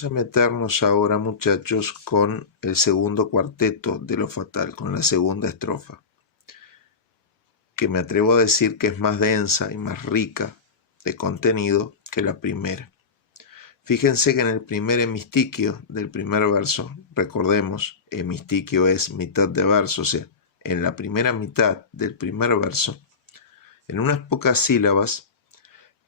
Vamos a meternos ahora, muchachos, con el segundo cuarteto de Lo Fatal, con la segunda estrofa, que me atrevo a decir que es más densa y más rica de contenido que la primera. Fíjense que en el primer hemistiquio del primer verso, recordemos, hemistiquio es mitad de verso, o sea, en la primera mitad del primer verso, en unas pocas sílabas,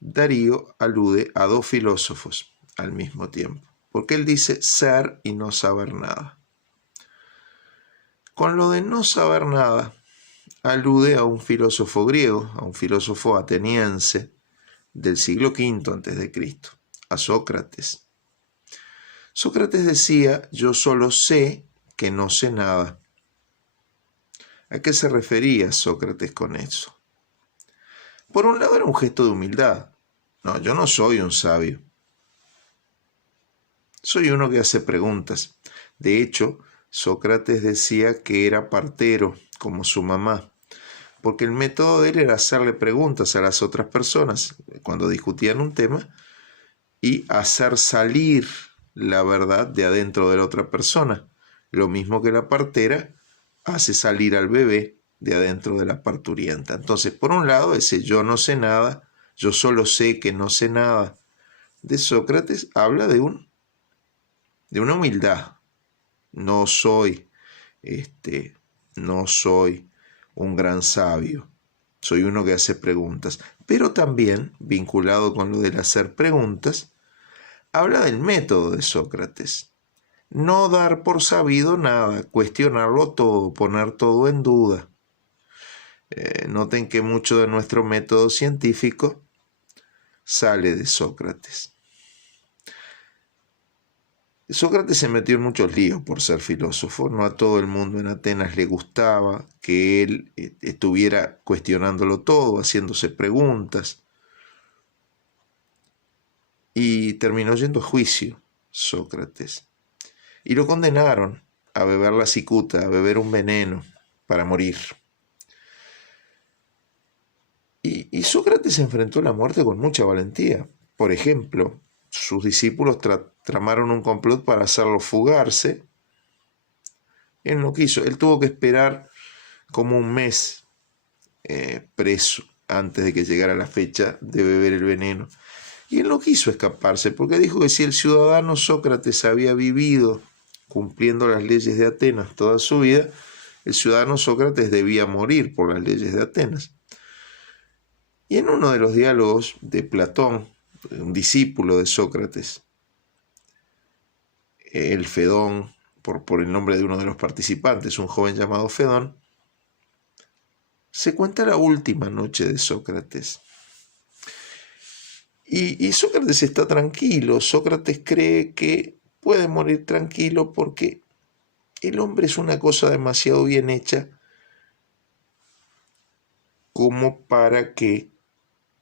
Darío alude a dos filósofos al mismo tiempo, porque él dice ser y no saber nada. Con lo de no saber nada, alude a un filósofo griego, a un filósofo ateniense del siglo V a.C., a Sócrates. Sócrates decía, yo solo sé que no sé nada. ¿A qué se refería Sócrates con eso? Por un lado era un gesto de humildad. No, yo no soy un sabio. Soy uno que hace preguntas. De hecho, Sócrates decía que era partero, como su mamá, porque el método de él era hacerle preguntas a las otras personas cuando discutían un tema y hacer salir la verdad de adentro de la otra persona. Lo mismo que la partera hace salir al bebé de adentro de la parturienta. Entonces, por un lado, ese yo no sé nada, yo solo sé que no sé nada, de Sócrates habla de una humildad. No soy, no soy un gran sabio. Soy uno que hace preguntas. Pero también, vinculado con lo del hacer preguntas, habla del método de Sócrates. No dar por sabido nada, cuestionarlo todo, poner todo en duda. Noten que mucho de nuestro método científico sale de Sócrates. Sócrates se metió en muchos líos por ser filósofo. No a todo el mundo en Atenas le gustaba que él estuviera cuestionándolo todo, haciéndose preguntas. Y terminó yendo a juicio Sócrates. Y lo condenaron a beber la cicuta, a beber un veneno para morir. Y Sócrates enfrentó la muerte con mucha valentía. Por ejemplo, sus discípulos tramaron un complot para hacerlo fugarse. Él no quiso, él tuvo que esperar como un mes preso antes de que llegara la fecha de beber el veneno. Y él no quiso escaparse porque dijo que si el ciudadano Sócrates había vivido cumpliendo las leyes de Atenas toda su vida, el ciudadano Sócrates debía morir por las leyes de Atenas. Y en uno de los diálogos de Platón, un discípulo de Sócrates, el Fedón, por el nombre de uno de los participantes, un joven llamado Fedón, se cuenta la última noche de Sócrates. Y Sócrates está tranquilo. Sócrates cree que puede morir tranquilo porque el hombre es una cosa demasiado bien hecha como para que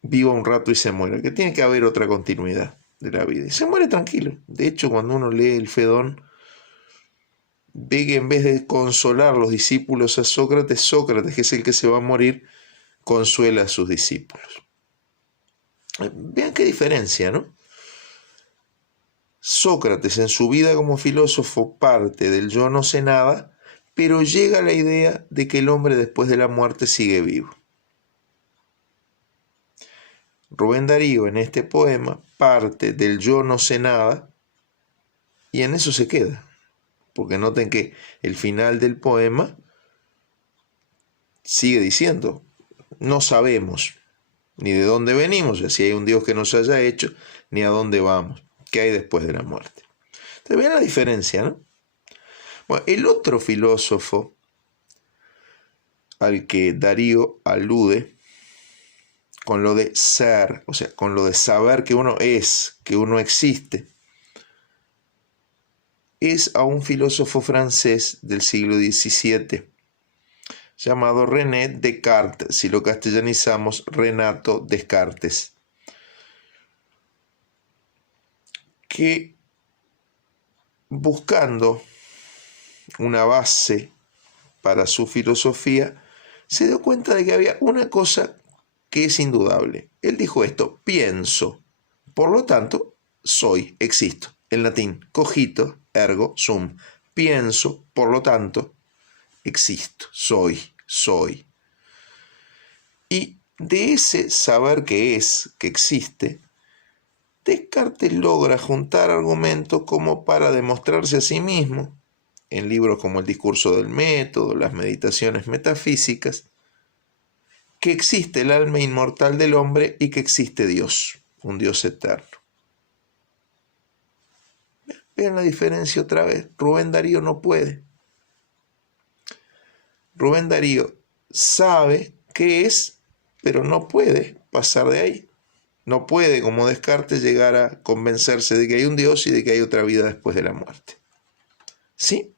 viva un rato y se muera, que tiene que haber otra continuidad de la vida. Y se muere tranquilo. De hecho, cuando uno lee el Fedón, ve que en vez de consolar los discípulos a Sócrates, Sócrates, que es el que se va a morir, consuela a sus discípulos. Vean qué diferencia, ¿no? Sócrates en su vida como filósofo parte del yo no sé nada, pero llega a la idea de que el hombre después de la muerte sigue vivo. Rubén Darío en este poema parte del yo no sé nada y en eso se queda. Porque noten que el final del poema sigue diciendo, no sabemos ni de dónde venimos, si hay un Dios que nos haya hecho, ni a dónde vamos, qué hay después de la muerte. Entonces vean la diferencia, ¿no? Bueno, el otro filósofo al que Darío alude con lo de ser, o sea, con lo de saber que uno es, que uno existe, es a un filósofo francés del siglo XVII llamado René Descartes, si lo castellanizamos, Renato Descartes, que buscando una base para su filosofía, se dio cuenta de que había una cosa que es indudable. Él dijo esto, pienso, por lo tanto, soy, existo. en latín, cogito, ergo, sum. Pienso, por lo tanto, existo, soy. Y de ese saber que es, que existe, Descartes logra juntar argumentos como para demostrarse a sí mismo, en libros como El discurso del método, las meditaciones metafísicas, que existe el alma inmortal del hombre y que existe Dios, un Dios eterno. Vean la diferencia otra vez. Rubén Darío no puede. Rubén Darío sabe qué es, pero no puede pasar de ahí. No puede, como Descartes, llegar a convencerse de que hay un Dios y de que hay otra vida después de la muerte. ¿Sí?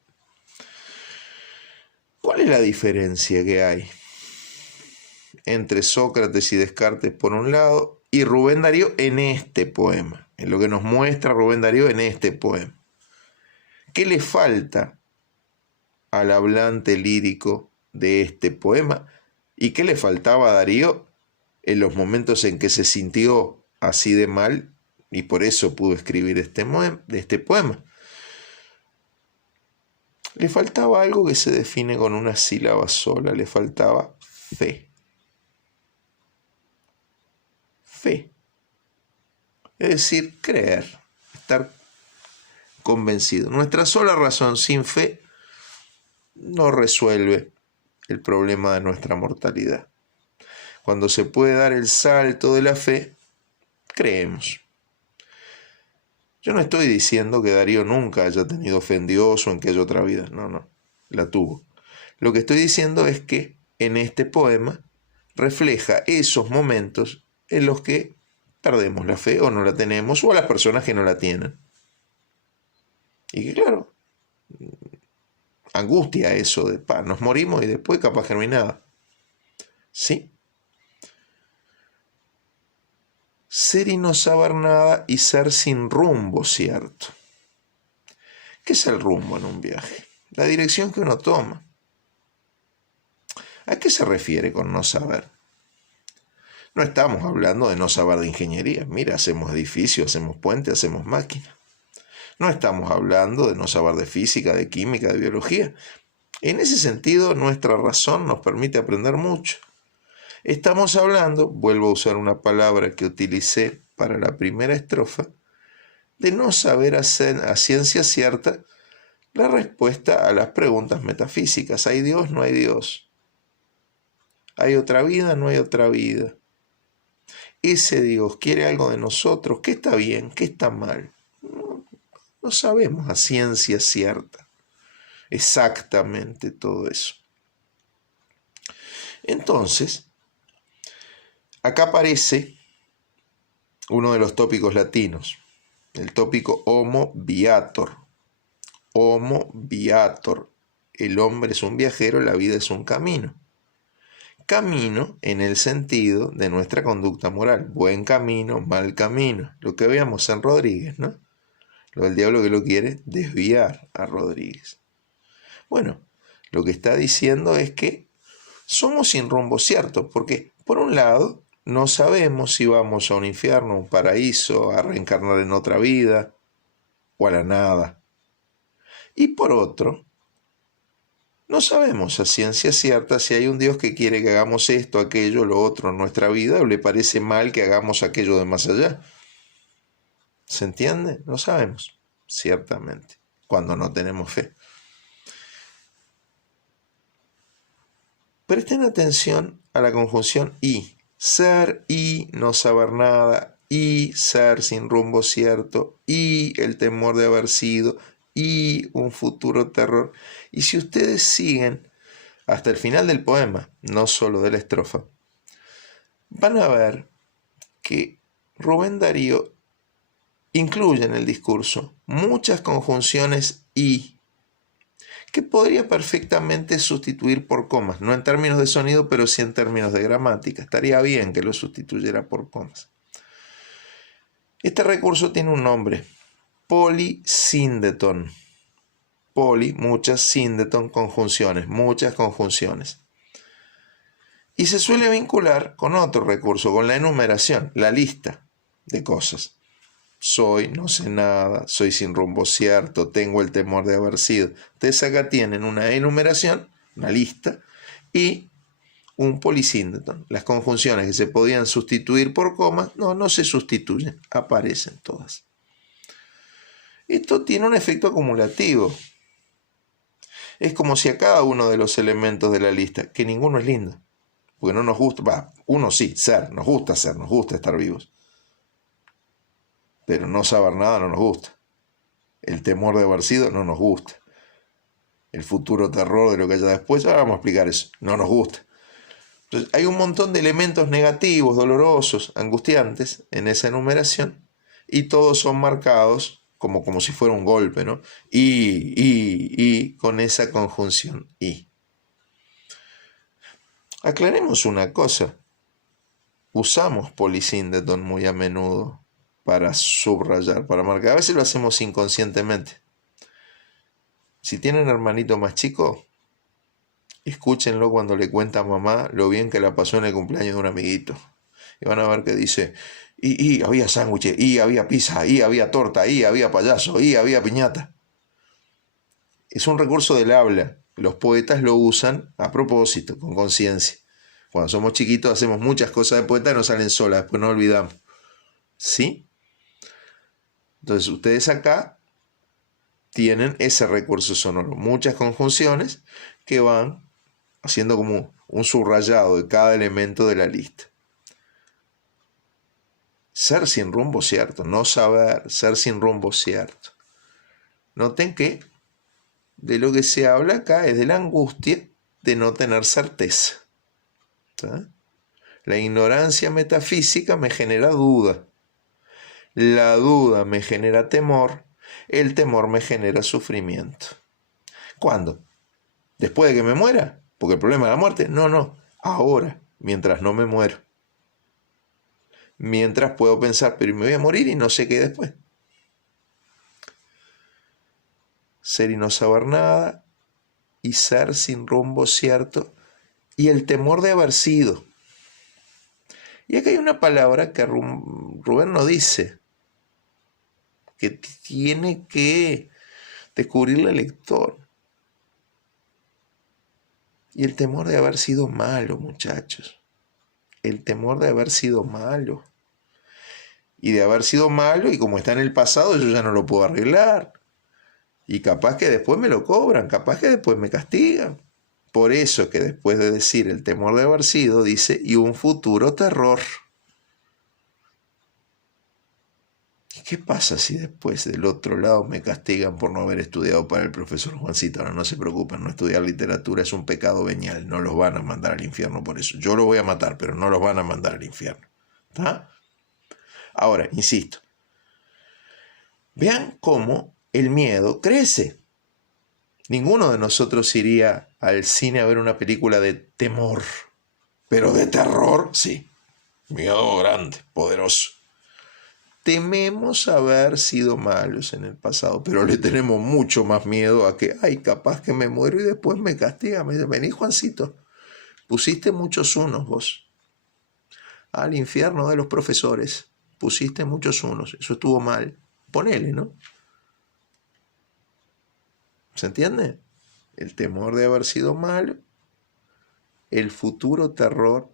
¿Cuál es la diferencia que hay entre Sócrates y Descartes por un lado y Rubén Darío en este poema? En lo que nos muestra Rubén Darío en este poema. ¿Qué le falta al hablante lírico de este poema? ¿Y qué le faltaba a Darío en los momentos en que se sintió así de mal y por eso pudo escribir este poema? Le faltaba algo que se define con una sílaba sola, le faltaba fe. Fe. Es decir, creer, estar convencido. Nuestra sola razón sin fe no resuelve el problema de nuestra mortalidad. Cuando se puede dar el salto de la fe, creemos. Yo no estoy diciendo que Darío nunca haya tenido fe en Dios o en que haya otra vida. No, la tuvo. Lo que estoy diciendo es que en este poema refleja esos momentos en los que perdemos la fe o no la tenemos, o a las personas que no la tienen. Y que claro, angustia eso de nos morimos y después capaz que no hay nada. ¿Sí? Ser y no saber nada y ser sin rumbo, ¿cierto? ¿Qué es el rumbo en un viaje? La dirección que uno toma. ¿A qué se refiere con no saber? No estamos hablando de no saber de ingeniería. Mira, hacemos edificios, hacemos puentes, hacemos máquinas. No estamos hablando de no saber de física, de química, de biología. En ese sentido, nuestra razón nos permite aprender mucho. Estamos hablando, vuelvo a usar una palabra que utilicé para la primera estrofa, de no saber a ciencia cierta la respuesta a las preguntas metafísicas. ¿Hay Dios? ¿No hay Dios? ¿Hay otra vida? ¿No hay otra vida? ¿Ese Dios quiere algo de nosotros? ¿Qué está bien? ¿Qué está mal? No sabemos a ciencia cierta exactamente todo eso. Entonces, acá aparece uno de los tópicos latinos, el tópico homo viator. Homo viator. El hombre es un viajero, la vida es un camino. Camino en el sentido de nuestra conducta moral. Buen camino, mal camino. Lo que veíamos en Rodríguez, ¿no? Lo del diablo que lo quiere desviar a Rodríguez. Bueno, lo que está diciendo es que somos sin rumbo cierto, porque por un lado no sabemos si vamos a un infierno, a un paraíso, a reencarnar en otra vida o a la nada. Y por otro, no sabemos a ciencia cierta si hay un Dios que quiere que hagamos esto, aquello, lo otro en nuestra vida, o le parece mal que hagamos aquello de más allá. ¿Se entiende? No sabemos, ciertamente, cuando no tenemos fe. Presten atención a la conjunción y. Ser y no saber nada, y ser sin rumbo cierto, y el temor de haber sido, y un futuro terror. Y si ustedes siguen hasta el final del poema, no solo de la estrofa, van a ver que Rubén Darío incluye en el discurso muchas conjunciones y que podría perfectamente sustituir por comas, no en términos de sonido, pero sí en términos de gramática. Estaría bien que lo sustituyera por comas. Este recurso tiene un nombre, polisíndeton. Poli, muchas, síndeton, conjunciones, muchas conjunciones. Y se suele vincular con otro recurso, con la enumeración, la lista de cosas. soy, no sé nada, soy sin rumbo cierto, tengo el temor de haber sido. Ustedes acá tienen una enumeración, una lista, y un polysíndeton. Las conjunciones que se podían sustituir por comas, no se sustituyen, aparecen todas. Esto tiene un efecto acumulativo. Es como si a cada uno de los elementos de la lista, que ninguno es lindo, porque no nos gusta, uno sí, nos gusta estar vivos, pero no saber nada no nos gusta. El temor de haber sido no nos gusta. El futuro terror de lo que haya después, ahora vamos a explicar eso, no nos gusta. Entonces, hay un montón de elementos negativos, dolorosos, angustiantes en esa enumeración, y todos son marcados como si fuera un golpe, ¿no? Y con esa conjunción y. Aclaremos una cosa. Usamos polysíndeton muy a menudo para subrayar, para marcar. A veces lo hacemos inconscientemente. Si tienen hermanito más chico, escúchenlo cuando le cuenta a mamá lo bien que la pasó en el cumpleaños de un amiguito. Y van a ver que dice, y había sándwiches, y había pizza, y había torta, y había payaso, y había piñata. Es un recurso del habla. Los poetas lo usan a propósito, con conciencia. Cuando somos chiquitos hacemos muchas cosas de poeta y nos salen solas, después no olvidamos. ¿Sí? Entonces ustedes acá tienen ese recurso sonoro. Muchas conjunciones que van haciendo como un subrayado de cada elemento de la lista. Ser sin rumbo cierto, no saber, ser sin rumbo cierto. Noten que de lo que se habla acá es de la angustia de no tener certeza. ¿Sí? La ignorancia metafísica me genera duda. La duda me genera temor. El temor me genera sufrimiento. ¿Cuándo? ¿Después de que me muera? Porque el problema es la muerte. No. Ahora, mientras no me muero. Mientras puedo pensar, pero me voy a morir y no sé qué después. Ser y no saber nada, y ser sin rumbo cierto, y el temor de haber sido. Y acá hay una palabra que Rubén no dice, que tiene que descubrirle al lector. Y el temor de haber sido malo, muchachos. El temor de haber sido malo. Y de haber sido malo, y como está en el pasado, yo ya no lo puedo arreglar. Y capaz que después me lo cobran, capaz que después me castigan. Por eso que después de decir el temor de haber sido, dice, y un futuro terror. ¿Y qué pasa si después del otro lado me castigan por no haber estudiado para el profesor Juancito? No se preocupen, no estudiar literatura es un pecado venial, no los van a mandar al infierno por eso. Yo los voy a matar, pero no los van a mandar al infierno. ¿Está? Ahora, insisto, vean cómo el miedo crece. Ninguno de nosotros iría al cine a ver una película de temor, pero de terror, sí. Miedo grande, poderoso. Tememos haber sido malos en el pasado, pero le tenemos mucho más miedo a que, capaz que me muero y después me castiga. Me dice, vení, Juancito, pusiste muchos unos vos. Al infierno de los profesores, pusiste muchos unos, eso estuvo mal. Ponele, ¿no? ¿Se entiende? El temor de haber sido malo, el futuro terror,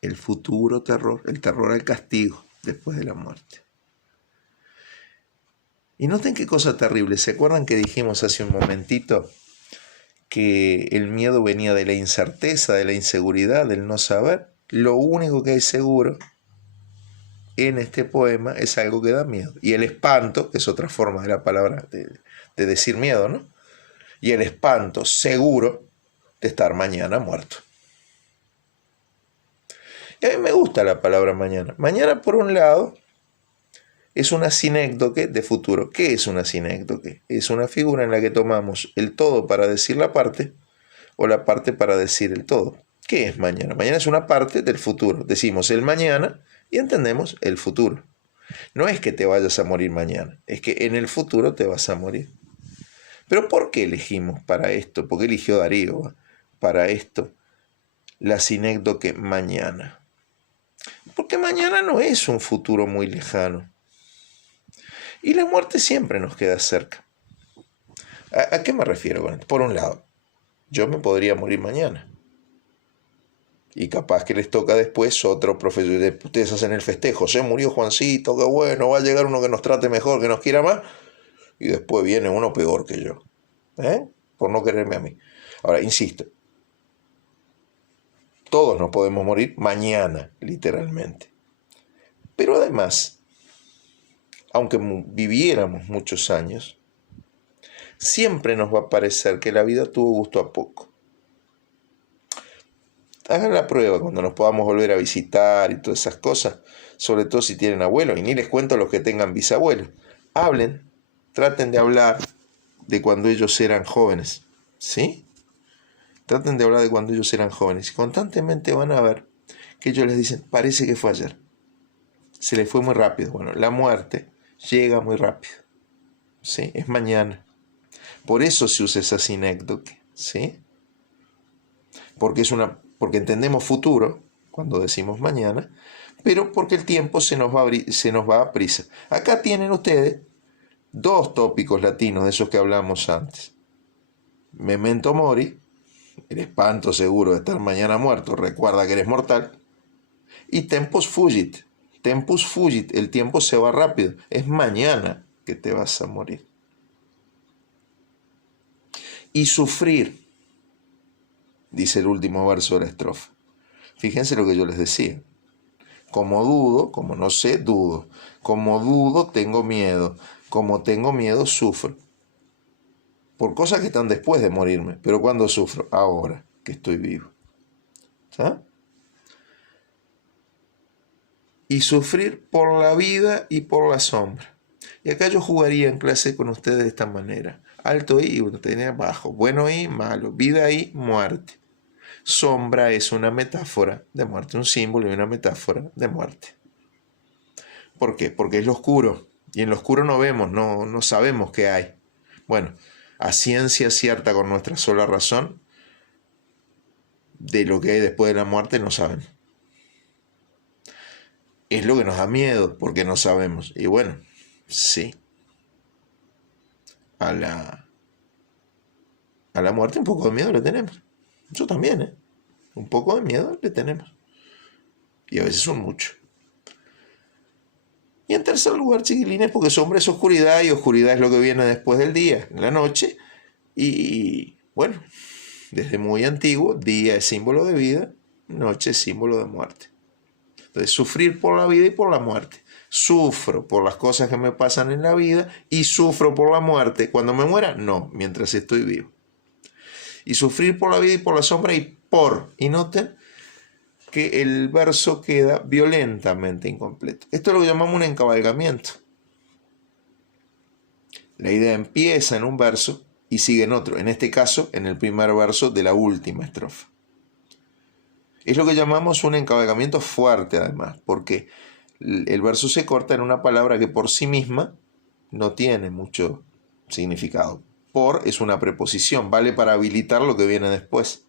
el terror al castigo después de la muerte. Y noten qué cosa terrible. ¿Se acuerdan que dijimos hace un momentito que el miedo venía de la incerteza, de la inseguridad, del no saber? Lo único que hay seguro en este poema es algo que da miedo. Y el espanto, que es otra forma de la palabra de decir miedo, ¿no? Y el espanto seguro de estar mañana muerto. Y a mí me gusta la palabra mañana. Mañana, por un lado, es una sinécdoque de futuro. ¿Qué es una sinécdoque? Es una figura en la que tomamos el todo para decir la parte o la parte para decir el todo. ¿Qué es mañana? Mañana es una parte del futuro. Decimos el mañana y entendemos el futuro. No es que te vayas a morir mañana, es que en el futuro te vas a morir. Pero ¿por qué elegimos para esto? ¿Por qué eligió Darío para esto la sinécdoque mañana? Porque mañana no es un futuro muy lejano. Y la muerte siempre nos queda cerca. ¿A qué me refiero con esto? Por un lado, yo me podría morir mañana. Y capaz que les toca después otro profesor. Ustedes hacen el festejo. Se murió Juancito, qué bueno, va a llegar uno que nos trate mejor, que nos quiera más. Y después viene uno peor que yo. Por no quererme a mí. Ahora, insisto. Todos nos podemos morir mañana, literalmente. Pero además, aunque viviéramos muchos años, siempre nos va a parecer que la vida tuvo gusto a poco. Hagan la prueba cuando nos podamos volver a visitar y todas esas cosas, sobre todo si tienen abuelos, y ni les cuento a los que tengan bisabuelos. Hablen, traten de hablar de cuando ellos eran jóvenes, ¿sí? Traten de hablar de cuando ellos eran jóvenes y constantemente van a ver que ellos les dicen, parece que fue ayer. Se les fue muy rápido. Bueno, la muerte llega muy rápido, ¿sí? Es mañana. Por eso se usa esa sinécdoque, ¿sí? Porque entendemos futuro cuando decimos mañana, pero porque el tiempo se nos va a prisa. Acá tienen ustedes dos tópicos latinos de esos que hablamos antes. Memento mori, el espanto seguro de estar mañana muerto, recuerda que eres mortal. Y tempus fugit, el tiempo se va rápido, es mañana que te vas a morir. Y sufrir, dice el último verso de la estrofa. Fíjense lo que yo les decía. Como dudo, como no sé, dudo. Como dudo, tengo miedo. Como tengo miedo, sufro. Por cosas que están después de morirme. Pero ¿cuándo sufro? Ahora que estoy vivo. ¿Sabes? Y sufrir por la vida y por la sombra. Y acá yo jugaría en clase con ustedes de esta manera. Alto I, bajo. Bueno I, malo. Vida I, muerte. Sombra es una metáfora de muerte, un símbolo y una metáfora de muerte. ¿Por qué? Porque es lo oscuro. Y en lo oscuro no vemos, no sabemos qué hay. Bueno, a ciencia cierta con nuestra sola razón, de lo que hay después de la muerte no sabemos. Es lo que nos da miedo, porque no sabemos. Y bueno, sí. A la muerte un poco de miedo le tenemos. Yo también, Un poco de miedo le tenemos. Y a veces son muchos. Y en tercer lugar, chiquilines, porque sombra es oscuridad y oscuridad es lo que viene después del día, en la noche. Y bueno, desde muy antiguo, día es símbolo de vida, noche es símbolo de muerte. Entonces, sufrir por la vida y por la muerte. Sufro por las cosas que me pasan en la vida y sufro por la muerte. Cuando me muera, no, mientras estoy vivo. Y sufrir por la vida y por la sombra y por. Y noten que el verso queda violentamente incompleto. Esto es lo que llamamos un encabalgamiento. La idea empieza en un verso y sigue en otro. En este caso, en el primer verso de la última estrofa. Es lo que llamamos un encabalgamiento fuerte, además, porque el verso se corta en una palabra que por sí misma no tiene mucho significado. Por es una preposición, vale para habilitar lo que viene después.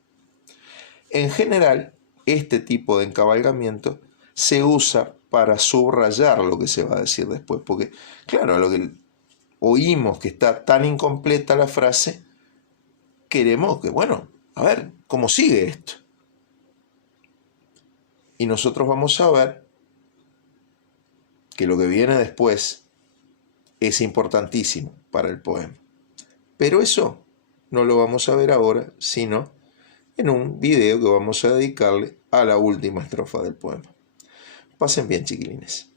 En general, este tipo de encabalgamiento se usa para subrayar lo que se va a decir después, porque claro, a lo que oímos que está tan incompleta la frase, queremos que, bueno, a ver, ¿cómo sigue esto? Y nosotros vamos a ver que lo que viene después es importantísimo para el poema. Pero eso no lo vamos a ver ahora, sino en un video que vamos a dedicarle a la última estrofa del poema. Pasen bien, chiquilines.